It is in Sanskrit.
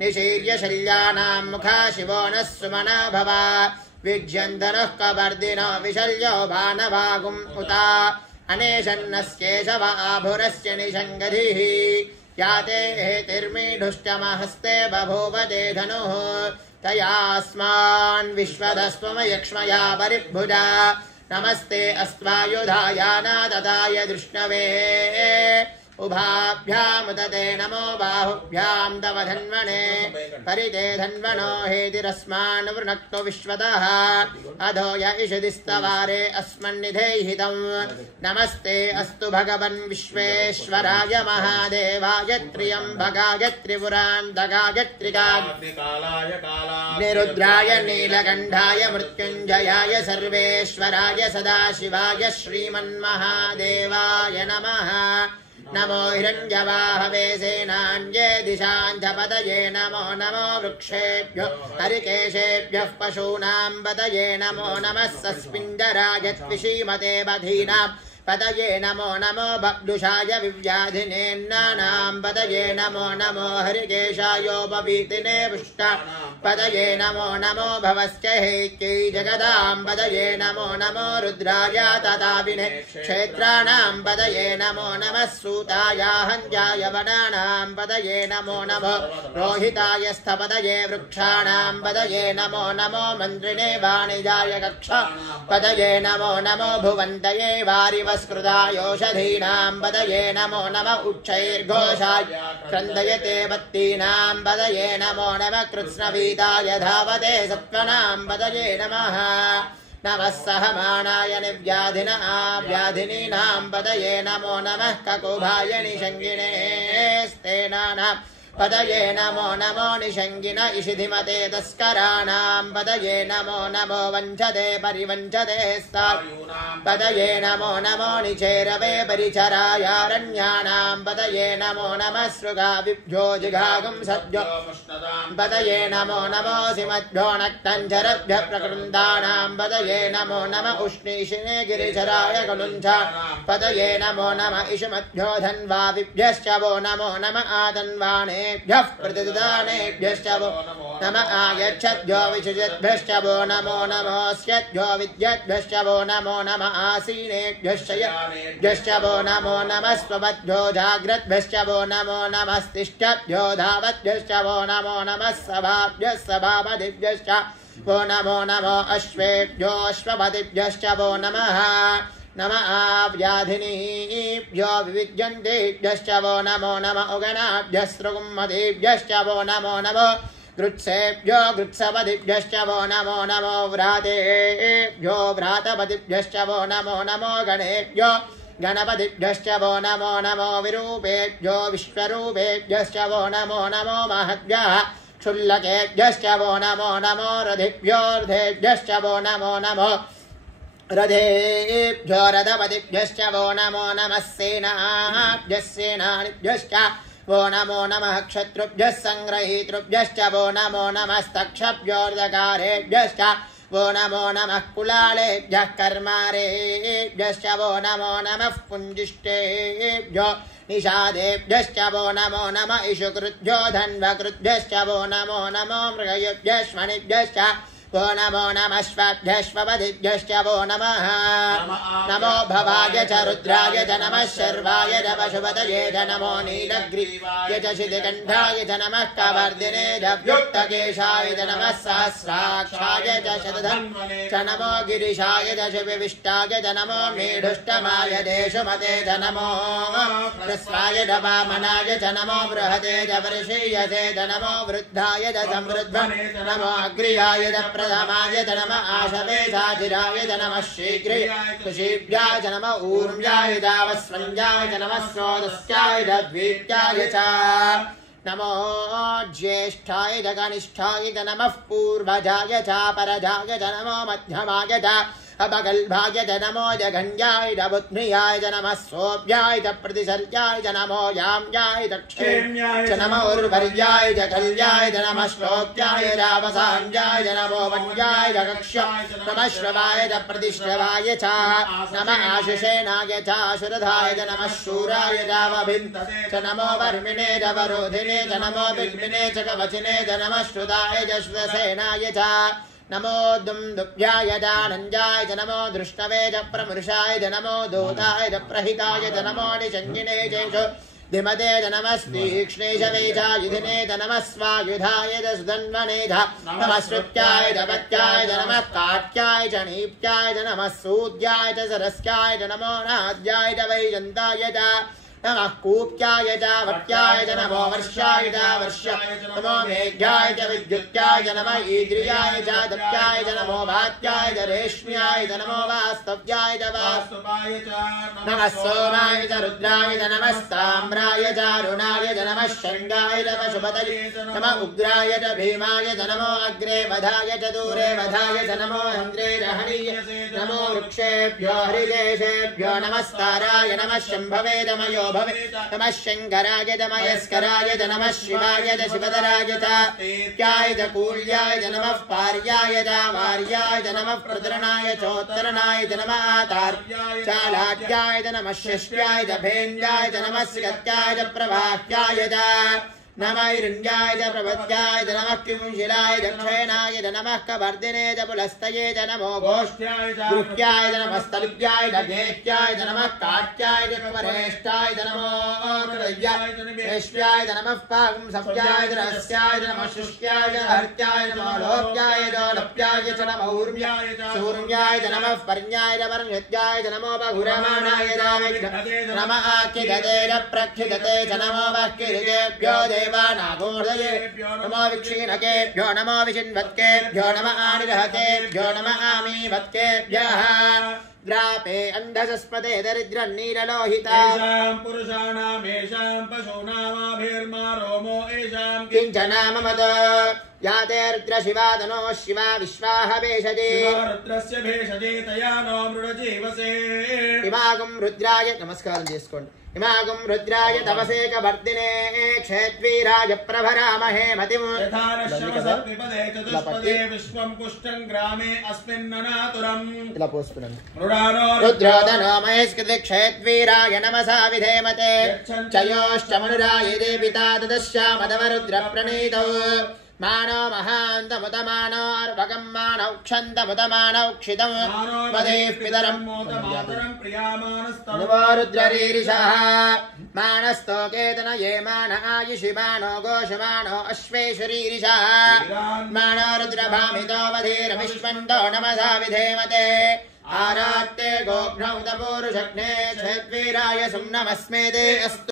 निशीर्य शल्यानां मुखा शिवो नः सुमना भव विज्यन्तनः कवर्दिनो विशल्यो भानभागुम् उता अनेशन्नस्येषव आभुरस्य निषङ्गधिः याते हेतिर्मीढुष्टमहस्ते बभूव ते धनुः तयास्मान् विश्वदस्त्वमयक्ष्मया परिभुजा नमस्ते अस्त्वायुधायानाददाय दृष्णवे उभाभ्यामुदते नमो बाहुभ्यां तव धन्वने परिते धन्वनो हेतिरस्मान् वृणक्तो विश्वतः अधो य इषदिस्तवारे अस्मन्निधेहितं नमस्ते अस्तु भगवन् विश्वेश्वराय महादेवाय त्र्यम्बकाय त्रिपुरान्तकाय निरुद्राय नीलकण्ठाय मृत्युञ्जयाय सर्वेश्वराय सदाशिवाय श्रीमन्महादेवाय नमः नमो हिरण्यवाहवे सेनान्ये दिशाञ्जपतये नमो नमो वृक्षेभ्यो हरिकेशेभ्यः पशूनां पतये नमो नमः सस्मिञ्जराय त्विषीमते बधीनां पतये नमो नमो बब्दुषाय विव्याधिनेन्नानां पतये नमो नमो हरिकेशायोपवीतिने पुष्टा पतये नमो नमो भवस्य हेत्यै जगदां पतये नमो नमो रुद्राय तदाविने क्षेत्राणां पतये नमो नमः सूताय हञ्जाय वनानां पतये नमो नमो रोहिताय स्थपतये वृक्षाणां पतये नमो नमो मन्त्रिणे वाणिजाय कक्षा पतये नमो नमो भुवन्तये वारिवस्कृतायोषधीनां पतये नमो नमः उच्चैर्घोषाय क्रन्दयते बत्तीनां पतये नमो नमः कृत्स्नवीताय धावते सत्त्वनां पतये नमः नमः सहमानाय निव्याधिन व्याधिनीनां पतये नमो नमः ककुभाय निषङ्गिणे स्तेनानां पतये नमो नमो निषङ्गिन इषिधिमते तस्कराणां पतये नमो नमो वञ्चते परिवञ्चते पतये नमो नमो निचेरवे परिचरायारण्याणां पतये नमो नमः सृगाविभ्यो जिघागुं सद्यो पतये नमो नमो सिमद्भ्यो नक्तञ्जरभ्यः प्रकृन्दानां पतये नमो नमः उष्णीषिणे गिरिचराय कलुञ्चा पतये नमो नमः इषुमद्भ्यो धन्वाविभ्यश्च वो नमो नमः आतन्वाणे प्रतिदानेभ्यश्च वो नमः आयच्छद्भ्यो विशुजद्भ्यश्च वो नमो नमोऽस्यद्भ्यो विद्यद्भ्यश्च वो नमो नमः आसीनेभ्यश्च वो नमो नमः स्वपद्भ्यो जाग्रद्भ्यश्च वो नमो नमस्तिष्ठद्भ्यो धावद्भ्यश्च वो नमो नमः सभाभ्यः सभापतिभ्यश्च वो नमो नमो अश्वेभ्यो अश्वपतिभ्यश्च वो नमः नमः व्याधिनीभ्यो विविद्यन्तेभ्यश्च वो नमो नमः उगणाभ्यः सृगुम्मतेभ्यश्च वो नमो नमो गृत्सेभ्यो गृत्सपतिभ्यश्च वो नमो नमो व्रातेभ्यो व्रातपतिभ्यश्च वो नमो नमो गणेभ्यो गणपतिभ्यश्च वो नमो नमो विरूपेभ्यो विश्वरूपेभ्यश्च वो नमो नमो महद्भ्यः क्षुल्लकेभ्यश्च वो नमो नमो रथिभ्योर्धेभ्यश्च वो नमो नमो रथेभ्यो रथपतिभ्यश्च वो नमो नमः सेनाभ्यः सेनानिभ्यश्च वो नमो नमः क्षत्रुभ्यः संग्रहीतृभ्यश्च वो नमो नमस्तक्षभ्योर्दकारेभ्यश्च वो नमो नमः कुलालेभ्यः कर्मारेभ्यश्च वो नमो नमः पुञ्जिष्टेभ्यो निषादेभ्यश्च वो नमो नमः इषुकृद्भ्यो धन्वकृद्भ्यश्च वो नमो नमो मृगयुभ्यश्वनिभ्यश्च वो नमो नमः श्वभ्यश्वपतिभ्यश्च वो नमः नमो भवाय च रुद्राय च नमः शर्वाय च पशुपतये च नमो नीलग्रीवाय च शितिकण्ठाय च नमः कवर्दिने च व्युक्तकेशाय च नमः सहस्राक्षाय च शतधन्वने च नमो गिरिशाय च शिविष्टाय च नमो मेढुष्टमाय देशुमते च नमो ह्रस्वाय च वामनाय च नमो बृहते च वर्षीयते च नमो वृद्धाय च समृद्धने च नमो अग्र्याय च प्रथमाय च नमः आशवेशाचिराय च नमः शीघ्रे कुशीभ्याय च नमः ऊर्म्याय च वस्वञ्जाय च नमः स्रोतस्याय च द्वीत्याय च नमो ज्येष्ठाय च कनिष्ठाय च नमः पूर्वजाय च परजाय च नमो मध्यमाय च अपकल्भाय च नमो जगन्याय च बुध्न्याय च नमः सोऽभ्याय च प्रतिसर्याय च नमो याम्याय च क्षेम्याय च नमो उर्वर्याय च कल्याय च नमः श्लोक्याय रावसाञ्जाय च नमो वन्याय च कक्ष्याय नमः श्रवाय च प्रतिश्रवाय च नमः आशिषेणाय च आशुरधाय च नमः शूराय रावभिन्तसे च नमो वर्मिणे च वरोधिने च नमो बिल्मिने च कवचिने च नमः श्रुताय च श्रुतसेनाय च नमो दुम्दुभ्याय च नञ्जाय च नमो दृष्णवे च प्रमृषाय च नमो दूताय च प्रहिताय च नमो निषञ्जिने च धिमते च नमः तीक्ष्णेशवे च युधिने च नमः स्वायुधाय च सुधन्वने च नमः श्रुत्याय च पत्याय च नमः काट्याय च नीप्याय च नमः सूद्याय च सरस्याय च नमो नाद्याय च वैजन्ताय च नमः कूप्याय च वट्याय च नमो वर्षाय च वर्षाय नमो मेघ्याय च विद्युत्याय च नमः ईद्रियाय च दप्याय च नमो वात्याय च रेश्म्याय च नमो वास्तव्याय च वास्तवाय च नमः सोमाय च रुद्राय च नमः ताम्राय च अरुणाय च नमः शङ्गाय च पशुपतये नमः उग्राय च भीमाय च नमो अग्रे वधाय च दूरे वधाय च नमो इन्द्रे रहणीय नमो वृक्षेभ्यो हरिकेशेभ्यो नमस्ताराय नमः शम्भवे च मयो नमः शङ्कराय च मयस्कराय च नमः शिवाय च शिवधराय च त्याय च कूल्याय च नमः पार्याय च वार्याय च नमः प्रतरणाय चोत्तरणाय च नमः आतार्याय च लाड्याय च नमः षष्ट्याय च भेन्द्याय च नमः सिगत्याय च प्रवाह्याय च नमः हिरण्याय च प्रपद्याय च नमः किंशिलाय च क्षेनाय च नमः कवर्दिने च पुलस्तये च नमो गोष्ठ्याय च गृह्याय च नमः स्तल्भ्याय च गेह्याय च नमः काट्याय च वरेष्ठाय च नमो कृतय्याय च निवेश्याय च नमः पागुंसव्याय च रहस्याय च नमः शुष्क्याय च हर्त्याय च नमो लोप्याय च लप्याय च नमः ऊर्म्याय च सूर्म्याय च नमः पर्ण्याय च वर्ण्यत्याय च नमो बहुरमाणाय च नमः आख्यदते च प्रख्यदते च नमो वह्किरितेभ्यो देवानागोर्धयेभ्यो नमो विक्षीणकेभ्यो नमो विचिन्वत्केभ्यो नमः आनिरहतेभ्यो नमः आमीवत्केभ्यः ग्रापे अन्धसस्पदे दरिद्रन्नीललोहिता येषां पुरुषाणामेषां पशूनामाभिर्मा रोमो येषां किञ्चनाम मद याते रुद्रशिवादनो शिवा विश्वाः भेषजे रुद्रस्य भेषजे तया नो मृडजीवसे इमागं रुद्राय नमस्कारं చేసుకోండి इमागं रुद्राय तपसेकवर्धिने क्षेत्वीराय प्रभरामहे मतिं यथानश्यमसत्विपदे चतुष्पदे विश्वं पुष्टं ग्रामे अस्मिन्ननातुरम् ఇలా పోస్తున్నాను रुद्रोदनो महेस्कृते क्षेत्वीराय नमसा विधेमते चयोष्टमनुराय देविता ददश्यामदवरुद्रप्रणीतौ मानो महान्तमुदमानो अर्भकं मानौ क्षन्तमुदमानौ क्षितं मदेः पितरं नमो रुद्ररीरिषः मानस्तोकेतन ये मान आयुषि मानो गोषमानो अश्वेश्वरीरिषः मानो रुद्रभामितो वधीरविश्वन्तो नमसा विधेमते आरात्ते गोघ्नौ तपोरुषग्ने क्षेत्वीराय सुम्नमस्मेते अस्तु।